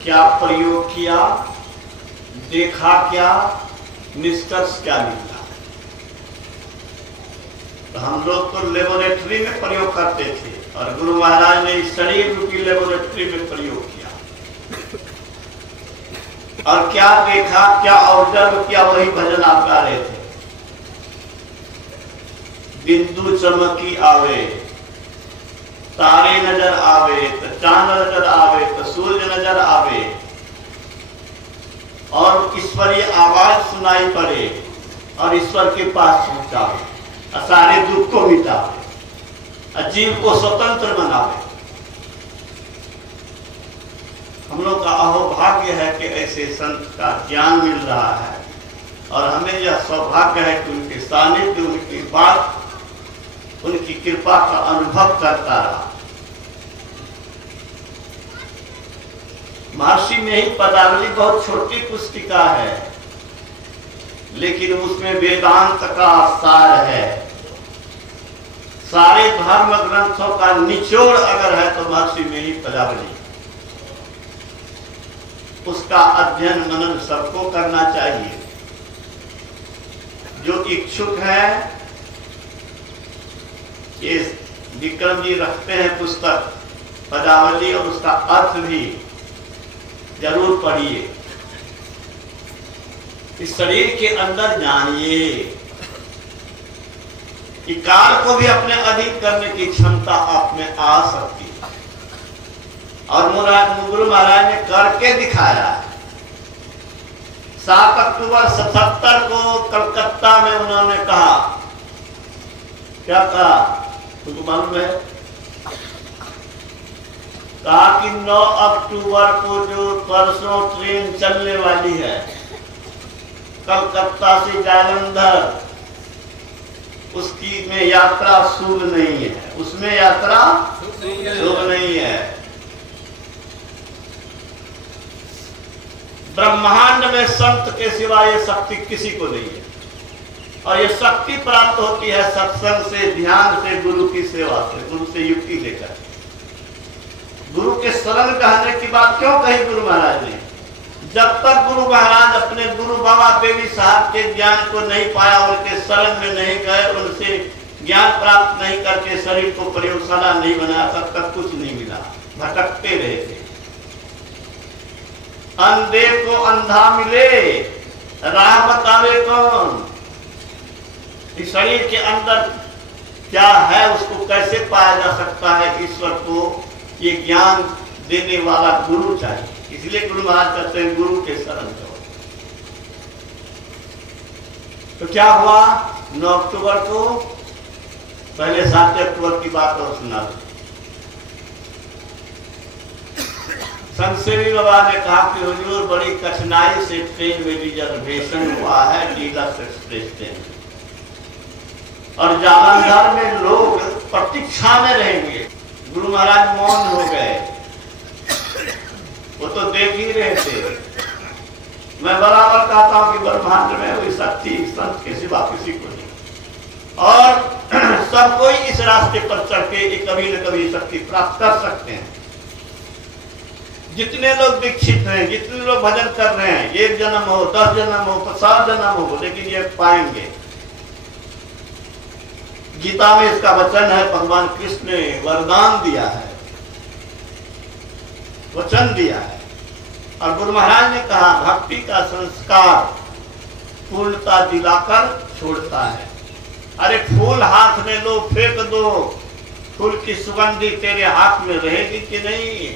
क्या प्रयोग किया, देखा क्या, निष्कर्ष क्या निकला। तो हम लोग तो लेबोरेटरी में प्रयोग करते थे और गुरु महाराज ने इस शरीर रूपी लेबोरेटरी में प्रयोग किया और क्या देखा, क्या ऑब्जर्व किया, वही भजन आप गा रहे थे। बिंदु चमकी आवे, तारे नजर आवे तो चांद नजर आवे तो सूर्य नजर आवे और ईश्वरीय आवाज सुनाई पड़े और ईश्वर के पास पहुंचावे और सारे दुख को मिटावे और जीव को स्वतंत्र बनावे। हम लोग का अहोभाग्य है कि ऐसे संत का ज्ञान मिल रहा है और हमें यह सौभाग्य है कि उनके सानिध्य, उनकी बात, उनकी कृपा का अनुभव करता रहा। महर्षि में ही पदावली बहुत छोटी पुस्तिका है लेकिन उसमें वेदांत का सार है। सारे धर्म ग्रंथों का निचोड़ अगर है तो महर्षि में ही पदावली। उसका अध्ययन मनन सबको करना चाहिए। जो इच्छुक है, ये विक्रम जी रखते हैं पुस्तक पदावली और उसका अर्थ भी जरूर पढ़िए। इस शरीर के अंदर जानिए कि काल को भी अपने अधीन करने की क्षमता आप में आ सकती है और गुरु महाराज ने करके दिखाया है। 7 अक्टूबर 77 को कलकत्ता में उन्होंने कहा, क्या कहा तुमको मालूम है? कहा कि 9 अक्टूबर को जो परसों ट्रेन चलने वाली है कलकत्ता से जालंधर, उसकी में यात्रा शुभ नहीं है, उसमें यात्रा शुभ नहीं है। ब्रह्मांड में संत के सिवा ये शक्ति किसी को नहीं है और ये शक्ति प्राप्त होती है सत्संग से, ध्यान से, गुरु की सेवा से, गुरु से युक्ति लेकर। गुरु के शरण कहने की बात क्यों कही गुरु महाराज ने? जब तक गुरु महाराज अपने गुरु बाबा बेबी साहब के ज्ञान को नहीं पाया, उनके शरण में नहीं गए, उनसे ज्ञान प्राप्त नहीं करके शरीर को प्रयोगशाला नहीं बनाया, तब तक कुछ नहीं मिला, भटकते रहे थे। अंधे को अंधा मिले, राह बतावे कौन? इस शरीर के अंदर क्या है, उसको कैसे पाया जा सकता है, ईश्वर को ये ज्ञान देने वाला गुरु चाहिए। इसलिए गुरु महाराज कहते हैं गुरु के शरण जाओ। तो क्या हुआ 9 अक्टूबर को? पहले 7 अक्टूबर की बात और सुना दो। संसेवी बाबा ने कहा कि हुजूर बड़ी कठिनाई से ट्रेन में रिजर्वेशन हुआ है, डीलक्स एक्सप्रेस ट्रेन, और जालंधर में लोग प्रतीक्षा में रहेंगे। गुरु महाराज मौन हो गए, वो तो देख ही रहे थे। मैं बराबर कहता हूं कि ब्रह्मांड में कोई शक्ति संत के सिवा किसी को नहीं और सब कोई इस रास्ते पर चढ़ के कभी न कभी शक्ति प्राप्त कर सकते हैं। जितने लोग दीक्षित हैं, जितने लोग भजन कर रहे हैं, 1 जन्म हो, 10 जन्म हो, 50 जन्म हो, लेकिन ये पाएंगे। गीता में इसका वचन है, भगवान कृष्ण ने वरदान दिया है, वचन दिया है और गुरु महाराज ने कहा भक्ति का संस्कार पूर्णता दिलाकर छोड़ता है। अरे फूल हाथ में लो, फेंक दो, फूल की सुगंधी तेरे हाथ में रहेगी कि नहीं?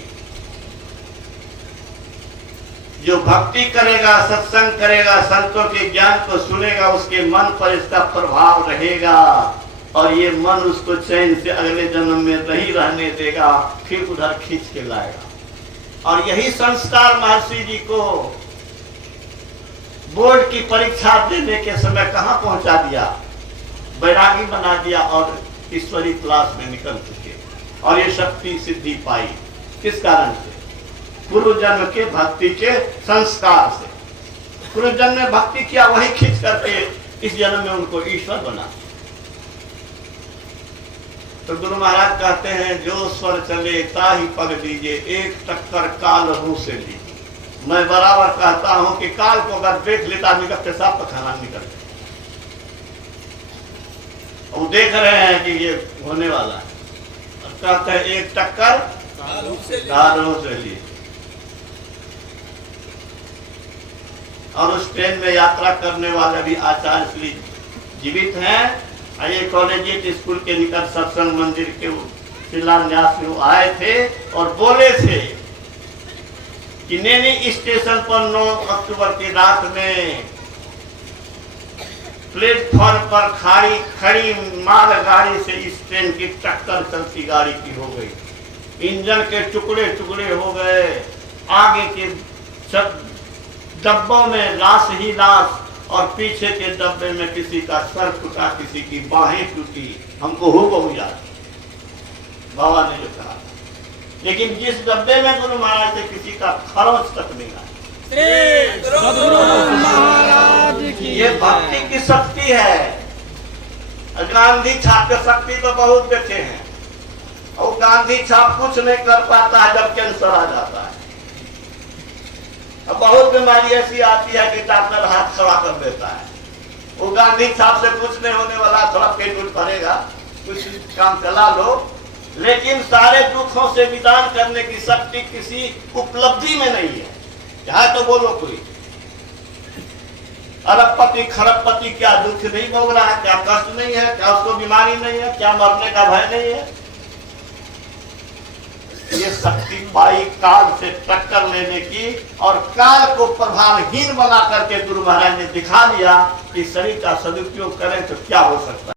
जो भक्ति करेगा, सत्संग करेगा, संतों के ज्ञान को सुनेगा, उसके मन पर इसका प्रभाव रहेगा और ये मन उसको चैन से अगले जन्म में नहीं रहने देगा, फिर उधर खींच के लाएगा। और यही संस्कार महर्षि जी को बोर्ड की परीक्षा देने के समय कहां पहुंचा दिया? बैरागी बना दिया और ईश्वरी क्लास में निकल चुके और ये शक्ति सिद्धि पाई। किस कारण से? पूर्व जन्म के भक्ति के संस्कार से। पूर्व जन्म में भक्ति किया, वही खींच करके इस जन्म में उनको ईश्वर बना। तो गुरु महाराज कहते हैं जो स्वर चले ताही पग दीजिए, एक टक्कर कालहू से लीजिए। मैं बराबर कहता हूं कि काल को अगर देख लेता आदमी का पेशाब पखाना निकल जाए। वो देख रहे हैं कि ये होने वाला है और कहते हैं एक टक्कर कालों से लिए। और उस ट्रेन में यात्रा करने वाले भी आचार्य श्री जीवित हैं। ये कॉलेजिएट स्कूल के निकट सत्संग मंदिर के शिलान्यास में आए थे और बोले थे कि नैनी स्टेशन पर 9 अक्टूबर की रात में प्लेटफॉर्म पर खड़ी मालगाड़ी से इस ट्रेन की टक्कर चलती गाड़ी की हो गई। इंजन के टुकड़े टुकड़े हो गए, आगे के डब्बों में लाश ही लाश और पीछे के डब्बे में किसी का सर टूटा, किसी की बाहें टूटी। हमको हो बहु याद बाबा ने जो कहा, लेकिन जिस डब्बे में गुरु महाराज थे किसी का खरोंच तक नहीं आया। ये भक्ति की शक्ति है। गांधी छाप की शक्ति तो बहुत देखे हैं और गांधी छाप कुछ नहीं कर पाता है जब कैंसर आ जाता है। अब बहुत बीमारी ऐसी आती है कि डॉक्टर हाथ खड़ा कर देता है। वो गांधी छाप से कुछ नहीं होने वाला, थोड़ा पेट उठ भरेगा, कुछ काम चला लो, लेकिन सारे दुखों से विदान करने की शक्ति किसी उपलब्धि में नहीं है। यहाँ तो बोलो कोई अरबपति खरबपति क्या दुख नहीं भोग रहा है, क्या कष्ट नहीं है, क्या उसको बीमारी नहीं है, क्या मरने का भय नहीं है। ये शक्ति पाई काल से टक्कर लेने की और काल को प्रभावहीन बना करके गुरु महाराज ने दिखा दिया कि शरीर का सदुपयोग करें तो क्या हो सकता है।